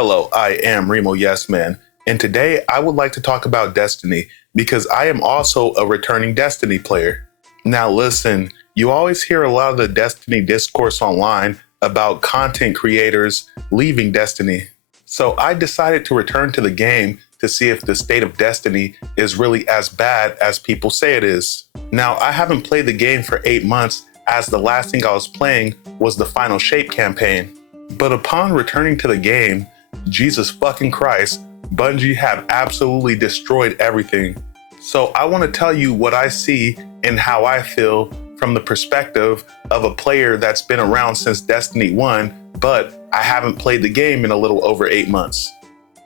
Hello, I am Remo Yes Man, and today I would like to talk about Destiny because I am also a returning Destiny player. Now listen, you always hear a lot of the Destiny discourse online about content creators leaving Destiny. So I decided to return to the game to see if the state of Destiny is really as bad as people say it is. Now, I haven't played the game for 8 months, as the last thing I was playing was the Final Shape campaign. But upon returning to the game, Jesus fucking Christ, Bungie have absolutely destroyed everything. So I want to tell you what I see and how I feel from the perspective of a player that's been around since Destiny 1, but I haven't played the game in a little over 8 months.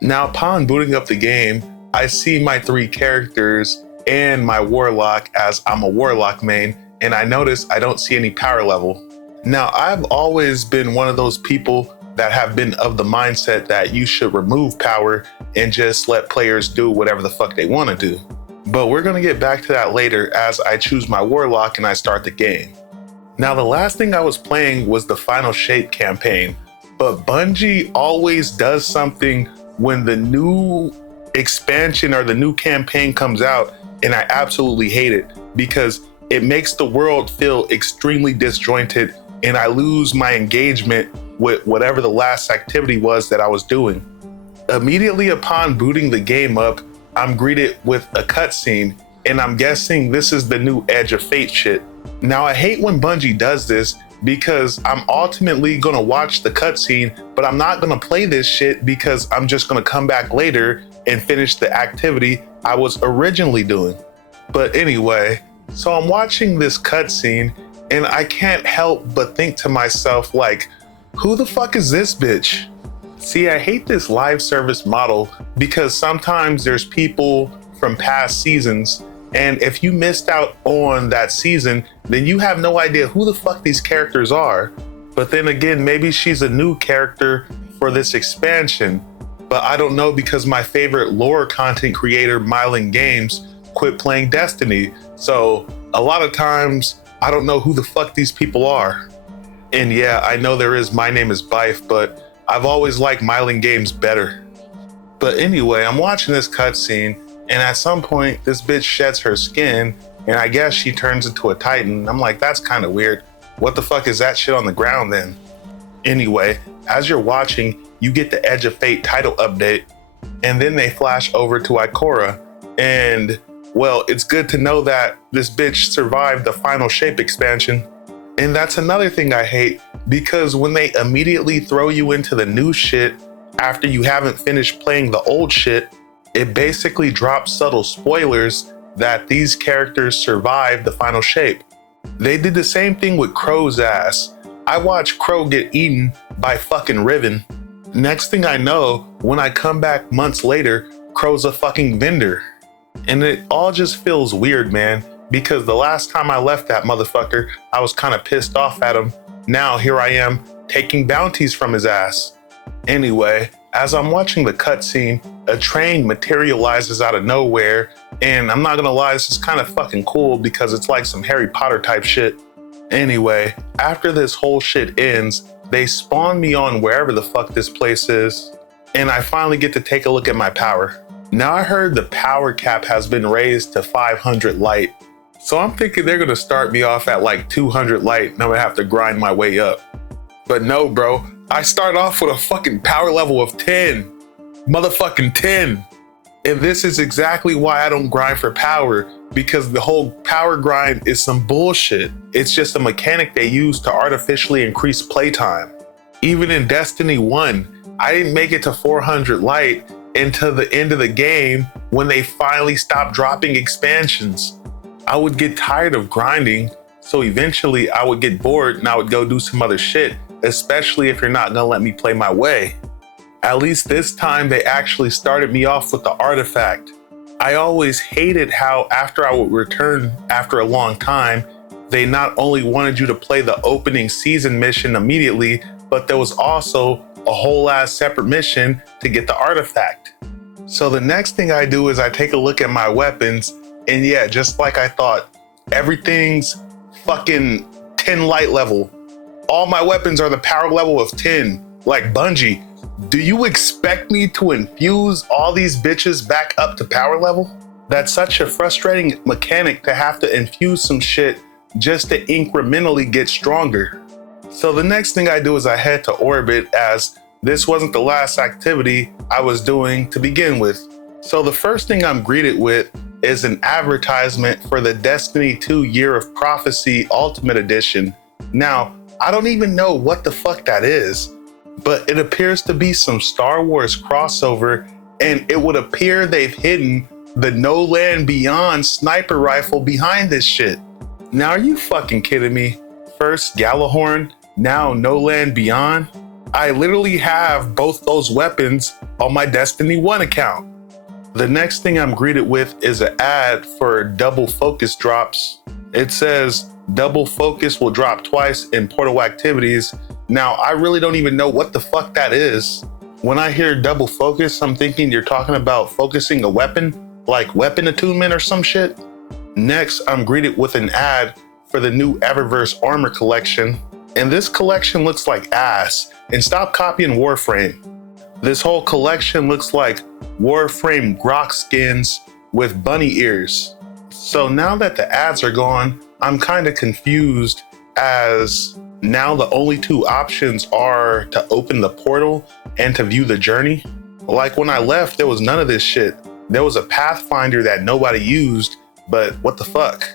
Now, upon booting up the game, I see my 3 characters and my Warlock, as I'm a Warlock main, and I notice I don't see any power level. Now, I've always been one of those people that have been of the mindset that you should remove power and just let players do whatever the fuck they want to do. But we're going to get back to that later as I choose my Warlock and I start the game. Now, the last thing I was playing was the Final Shape campaign, but Bungie always does something when the new expansion or the new campaign comes out, and I absolutely hate it because it makes the world feel extremely disjointed and I lose my engagement with whatever the last activity was that I was doing. Immediately upon booting the game up, I'm greeted with a cutscene, and I'm guessing this is the new Edge of Fate shit. Now, I hate when Bungie does this because I'm ultimately gonna watch the cutscene, but I'm not gonna play this shit because I'm just gonna come back later and finish the activity I was originally doing. But anyway, so I'm watching this cutscene and I can't help but think to myself, like, who the fuck is this bitch? See, I hate this live service model because sometimes there's people from past seasons, and if you missed out on that season, then you have no idea who the fuck these characters are. But then again, maybe she's a new character for this expansion, but I don't know because my favorite lore content creator, Mylan Games, quit playing Destiny. So a lot of times I don't know who the fuck these people are. And yeah, I know there is My Name is Bife, but I've always liked Mylan Games better. But anyway, I'm watching this cutscene, and at some point, this bitch sheds her skin, and I guess she turns into a Titan. I'm like, that's kind of weird. What the fuck is that shit on the ground then? Anyway, as you're watching, you get the Edge of Fate title update, and then they flash over to Ikora. And, well, it's good to know that this bitch survived the Final Shape expansion. And that's another thing I hate, because when they immediately throw you into the new shit after you haven't finished playing the old shit, it basically drops subtle spoilers that these characters survived the Final Shape. They did the same thing with Crow's ass. I watched Crow get eaten by fucking Riven. Next thing I know, when I come back months later, Crow's a fucking vendor. And it all just feels weird, man. Because the last time I left that motherfucker, I was kind of pissed off at him. Now here I am taking bounties from his ass. Anyway, as I'm watching the cutscene, a train materializes out of nowhere, and I'm not gonna lie, this is kind of fucking cool because it's like some Harry Potter type shit. Anyway, after this whole shit ends, they spawn me on wherever the fuck this place is, and I finally get to take a look at my power. Now I heard the power cap has been raised to 500 light. So I'm thinking they're gonna start me off at like 200 light and I'm gonna have to grind my way up. But no, bro, I start off with a fucking power level of 10. Motherfucking 10. And this is exactly why I don't grind for power, because the whole power grind is some bullshit. It's just a mechanic they use to artificially increase playtime. Even in Destiny 1, I didn't make it to 400 light until the end of the game when they finally stopped dropping expansions. I would get tired of grinding, so eventually I would get bored and I would go do some other shit, especially if you're not gonna let me play my way. At least this time they actually started me off with the artifact. I always hated how after I would return after a long time, they not only wanted you to play the opening season mission immediately, but there was also a whole ass separate mission to get the artifact. So the next thing I do is I take a look at my weapons. And yeah, just like I thought, everything's fucking 10 light level. All my weapons are the power level of 10, like Bungie. Do you expect me to infuse all these bitches back up to power level? That's such a frustrating mechanic to have to infuse some shit just to incrementally get stronger. So the next thing I do is I head to orbit, as this wasn't the last activity I was doing to begin with. So the first thing I'm greeted with is an advertisement for the Destiny 2 Year of Prophecy Ultimate Edition. Now, I don't even know what the fuck that is, but it appears to be some Star Wars crossover, and it would appear they've hidden the No Land Beyond sniper rifle behind this shit. Now, are you fucking kidding me? First Gjallarhorn, now No Land Beyond? I literally have both those weapons on my Destiny 1 account. The next thing I'm greeted with is an ad for double focus drops. It says double focus will drop twice in portal activities. Now, I really don't even know what the fuck that is. When I hear double focus, I'm thinking you're talking about focusing a weapon, like weapon attunement or some shit. Next, I'm greeted with an ad for the new Eververse Armor Collection. And this collection looks like ass. And stop copying Warframe. This whole collection looks like Warframe grok skins with bunny ears. So now that the ads are gone, I'm kind of confused, as now the only two options are to open the portal and to view the journey. Like when I left, there was none of this shit. There was a pathfinder that nobody used, but what the fuck?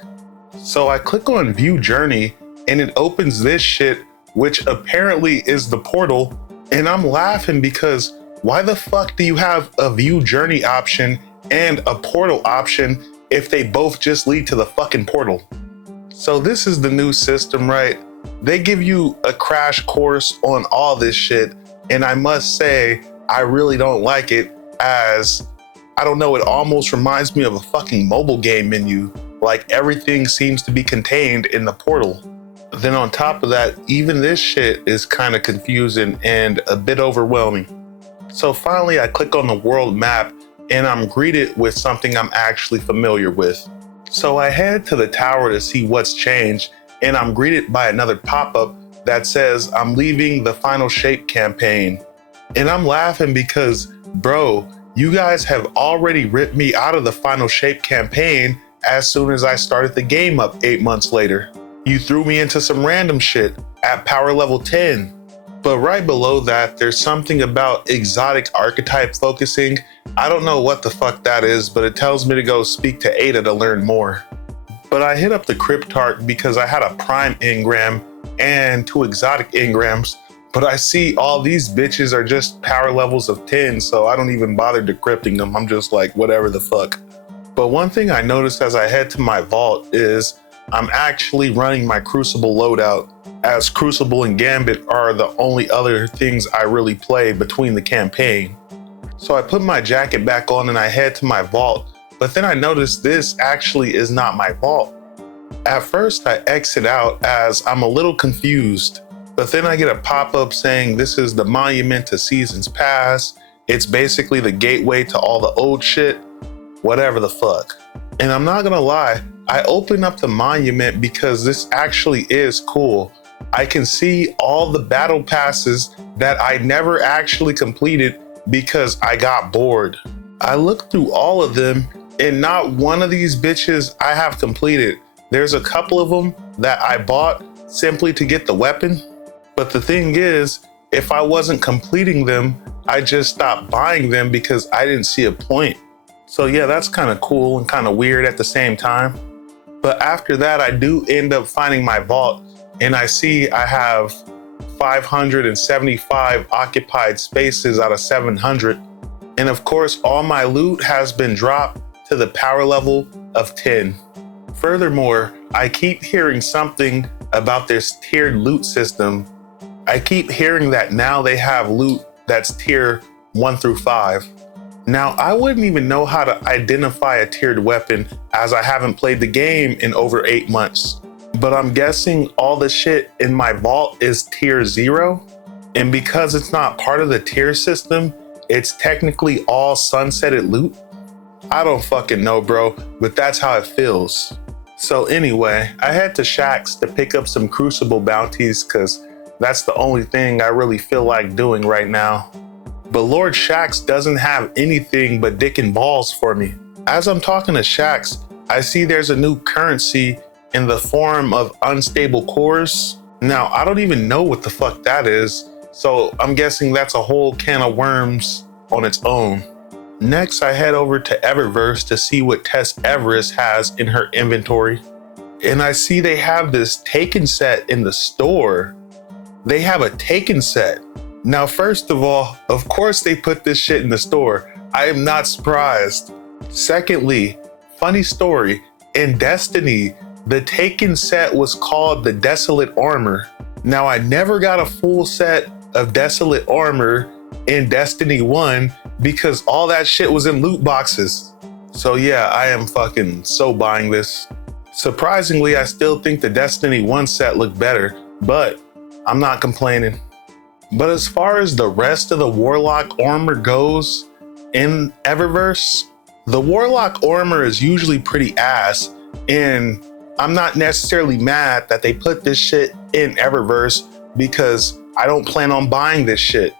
So I click on view journey and it opens this shit, which apparently is the portal. And I'm laughing because why the fuck do you have a view journey option and a portal option if they both just lead to the fucking portal? So this is the new system, right? They give you a crash course on all this shit. And I must say, I really don't like it, as I don't know, it almost reminds me of a fucking mobile game menu. Like everything seems to be contained in the portal. Then on top of that, even this shit is kind of confusing and a bit overwhelming. So finally, I click on the world map and I'm greeted with something I'm actually familiar with. So I head to the tower to see what's changed, and I'm greeted by another pop-up that says I'm leaving the Final Shape campaign. And I'm laughing because, bro, you guys have already ripped me out of the Final Shape campaign as soon as I started the game up 8 months later. You threw me into some random shit at power level 10. But right below that, there's something about exotic archetype focusing. I don't know what the fuck that is, but it tells me to go speak to Ada to learn more. But I hit up the Cryptarch because I had a prime engram and 2 exotic engrams. But I see all these bitches are just power levels of 10, so I don't even bother decrypting them. I'm just like, whatever the fuck. But one thing I noticed as I head to my vault is I'm actually running my Crucible loadout, as Crucible and Gambit are the only other things I really play between the campaign. So I put my jacket back on and I head to my vault, but then I noticed this actually is not my vault. At first I exit out as I'm a little confused, but then I get a pop-up saying this is the monument to Seasons Past. It's basically the gateway to all the old shit, whatever the fuck. And I'm not gonna lie, I open up the monument because this actually is cool. I can see all the battle passes that I never actually completed because I got bored. I looked through all of them and not one of these bitches I have completed. There's a couple of them that I bought simply to get the weapon. But the thing is, if I wasn't completing them, I just stopped buying them because I didn't see a point. So yeah, that's kind of cool and kind of weird at the same time. But after that, I do end up finding my vault and I see I have 575 occupied spaces out of 700. And of course, all my loot has been dropped to the power level of 10. Furthermore, I keep hearing something about this tiered loot system. I keep hearing that now they have loot that's tier 1 through 5. Now, I wouldn't even know how to identify a tiered weapon as I haven't played the game in over 8 months. But I'm guessing all the shit in my vault is tier 0. And because it's not part of the tier system, it's technically all sunsetted loot. I don't fucking know, bro, but that's how it feels. So anyway, I head to Shaxx to pick up some Crucible bounties because that's the only thing I really feel like doing right now. But Lord Shaxx doesn't have anything but dick and balls for me. As I'm talking to Shaxx, I see there's a new currency in the form of unstable cores. Now, I don't even know what the fuck that is, so I'm guessing that's a whole can of worms on its own. Next, I head over to Eververse to see what Tess Everest has in her inventory. And I see they have this Taken set in the store. They have a Taken set. Now, first of all, of course they put this shit in the store. I am not surprised. Secondly, funny story, in Destiny, the Taken set was called the Desolate Armor. Now, I never got a full set of Desolate Armor in Destiny 1 because all that shit was in loot boxes. So yeah, I am fucking so buying this. Surprisingly, I still think the Destiny 1 set looked better, but I'm not complaining. But as far as the rest of the Warlock armor goes in Eververse, the Warlock armor is usually pretty ass, and I'm not necessarily mad that they put this shit in Eververse because I don't plan on buying this shit.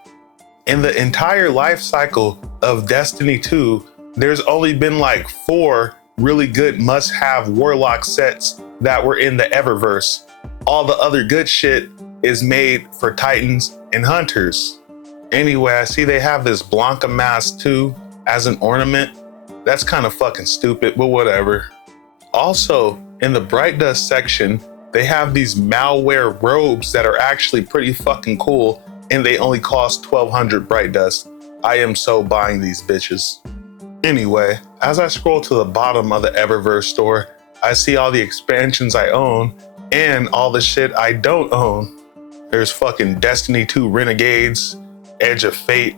In the entire life cycle of Destiny 2, there's only been like 4 really good must-have Warlock sets that were in the Eververse. All the other good shit is made for Titans and Hunters. Anyway, I see they have this Blanca mask too as an ornament. That's kind of fucking stupid, but whatever. Also, in the Bright Dust section, they have these malware robes that are actually pretty fucking cool, and they only cost 1,200 Bright Dust. I am so buying these bitches. Anyway, as I scroll to the bottom of the Eververse store, I see all the expansions I own and all the shit I don't own. There's fucking Destiny 2 Renegades, Edge of Fate,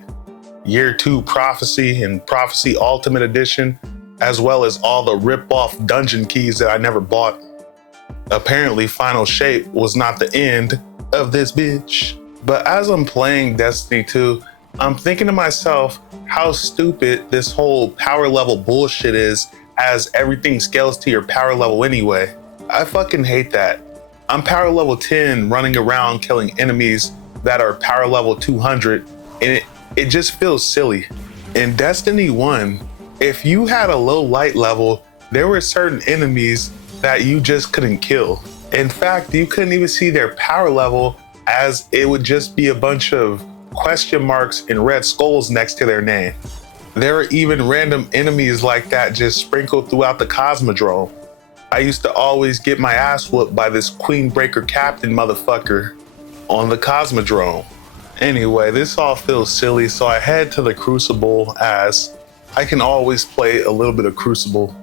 Year 2 Prophecy, and Prophecy Ultimate Edition, as well as all the rip-off dungeon keys that I never bought. Apparently, Final Shape was not the end of this bitch. But as I'm playing Destiny 2, I'm thinking to myself how stupid this whole power level bullshit is, as everything scales to your power level anyway. I fucking hate that. I'm power level 10 running around killing enemies that are power level 200, and it just feels silly. In Destiny 1, if you had a low light level, there were certain enemies that you just couldn't kill. In fact, you couldn't even see their power level, as it would just be a bunch of question marks and red skulls next to their name. There are even random enemies like that just sprinkled throughout the Cosmodrome. I used to always get my ass whooped by this Queenbreaker Captain motherfucker on the Cosmodrome. Anyway, this all feels silly, so I head to the Crucible, as I can always play a little bit of Crucible.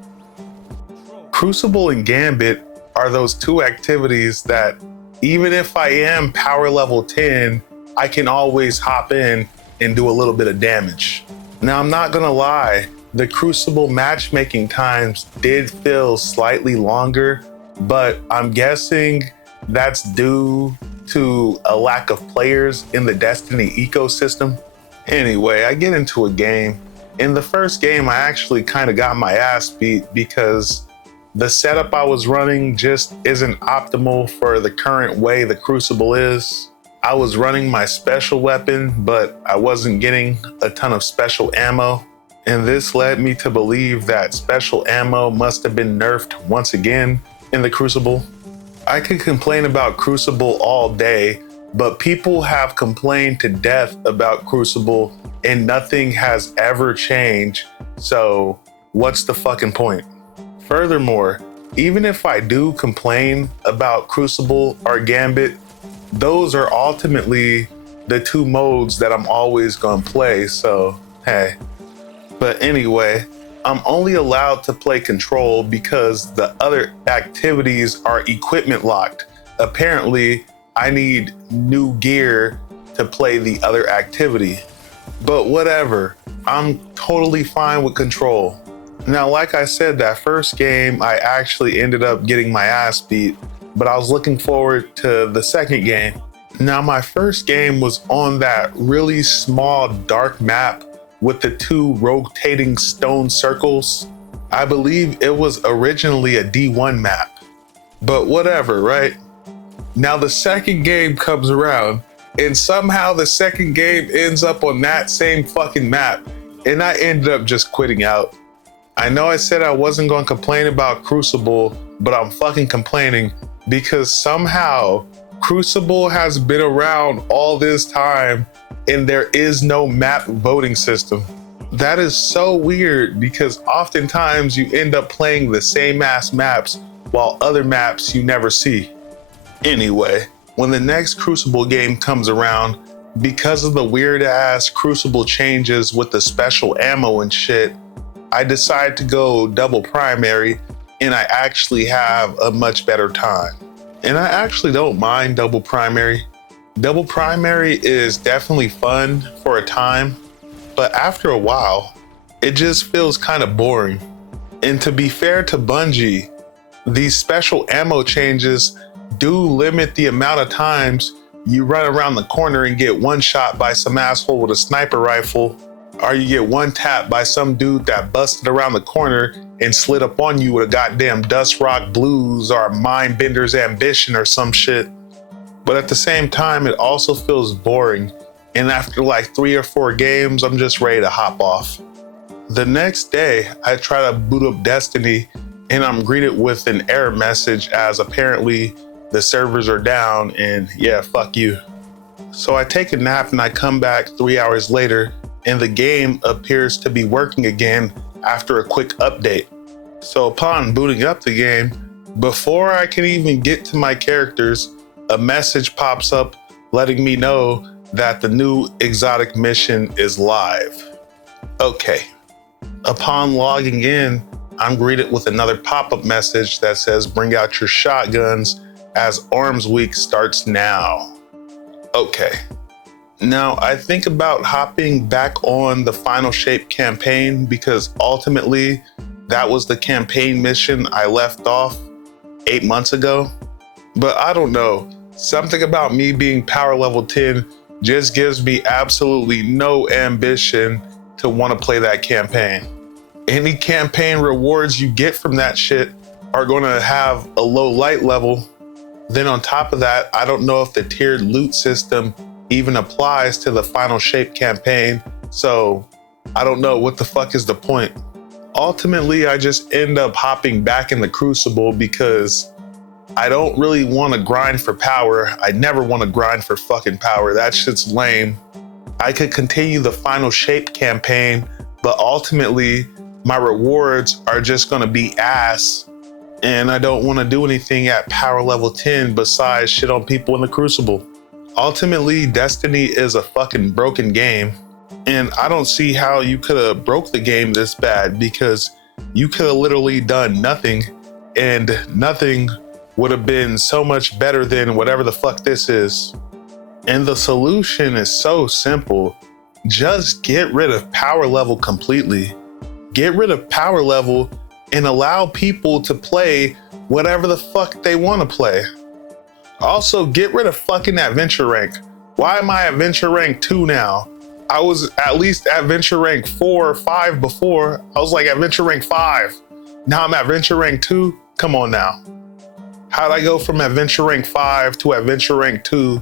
Crucible and Gambit are those two activities that, even if I am power level 10, I can always hop in and do a little bit of damage. Now, I'm not gonna lie, the Crucible matchmaking times did feel slightly longer, but I'm guessing that's due to a lack of players in the Destiny ecosystem. Anyway, I get into a game. In the first game, I actually kind of got my ass beat because the setup I was running just isn't optimal for the current way the Crucible is. I was running my special weapon, but I wasn't getting a ton of special ammo. And this led me to believe that special ammo must have been nerfed once again in the Crucible. I could complain about Crucible all day, but people have complained to death about Crucible and nothing has ever changed. So what's the fucking point? Furthermore, even if I do complain about Crucible or Gambit, those are ultimately the two modes that I'm always gonna play, so hey. But anyway, I'm only allowed to play Control because the other activities are equipment locked. Apparently, I need new gear to play the other activity. But whatever, I'm totally fine with Control. Now, like I said, that first game, I actually ended up getting my ass beat, but I was looking forward to the second game. Now, my first game was on that really small, dark map with the two rotating stone circles. I believe it was originally a D1 map, but whatever, right? Now, the second game comes around, And somehow the second game ends up on that same fucking map. And I ended up just quitting out. I know I said I wasn't going to complain about Crucible, but I'm fucking complaining because somehow Crucible has been around all this time and there is no map voting system. That is so weird because oftentimes you end up playing the same ass maps while other maps you never see. Anyway, when the next Crucible game comes around, because of the weird ass Crucible changes with the special ammo and shit, I decide to go double primary and I actually have a much better time. And I actually don't mind double primary. Double primary is definitely fun for a time, but after a while, it just feels kind of boring. And to be fair to Bungie, these special ammo changes do limit the amount of times you run around the corner and get one shot by some asshole with a sniper rifle, or you get one tap by some dude that busted around the corner and slid up on you with a goddamn Dust Rock Blues or a Mindbender's Ambition or some shit. But at the same time, it also feels boring. And after like 3 or 4 games, I'm just ready to hop off. The next day, I try to boot up Destiny and I'm greeted with an error message as apparently the servers are down and yeah, fuck you. So I take a nap and I come back 3 hours later and the game appears to be working again after a quick update. So upon booting up the game, before I can even get to my characters, a message pops up letting me know that the new exotic mission is live. Okay. Upon logging in, I'm greeted with another pop-up message that says bring out your shotguns as Arms Week starts now. Okay. Now I think about hopping back on the Final Shape campaign because ultimately that was the campaign mission I left off 8 months ago. But I don't know. Something about me being power level 10 just gives me absolutely no ambition to want to play that campaign. Any campaign rewards you get from that shit are going to have a low light level. Then on top of that, I don't know if the tiered loot system even applies to the Final Shape campaign. So I don't know what the fuck is the point. Ultimately, I just end up hopping back in the Crucible because I don't really want to grind for power. I never want to grind for fucking power. That shit's lame. I could continue the Final Shape campaign, but ultimately my rewards are just going to be ass. And I don't want to do anything at power level 10 besides shit on people in the Crucible. Ultimately, Destiny is a fucking broken game. And I don't see how you could have broke the game this bad because you could have literally done nothing and nothing would have been so much better than whatever the fuck this is. And the solution is so simple. Just get rid of power level completely. Get rid of power level and allow people to play whatever the fuck they want to play. Also, get rid of fucking adventure rank. Why am I adventure rank 2 now? I was at least adventure rank 4 or 5 before. I was like adventure rank 5. Now I'm adventure rank 2. Come on now. How'd I go from adventure rank 5 to adventure rank 2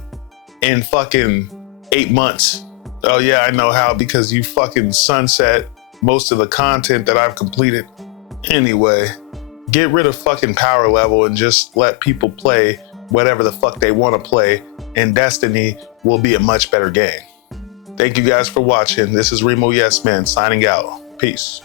in fucking 8 months? Oh yeah, I know how, because you fucking sunset most of the content that I've completed. Anyway, get rid of fucking power level and just let people play whatever the fuck they want to play, and Destiny will be a much better game. Thank you guys for watching. This is Remo Yes Man signing out. Peace.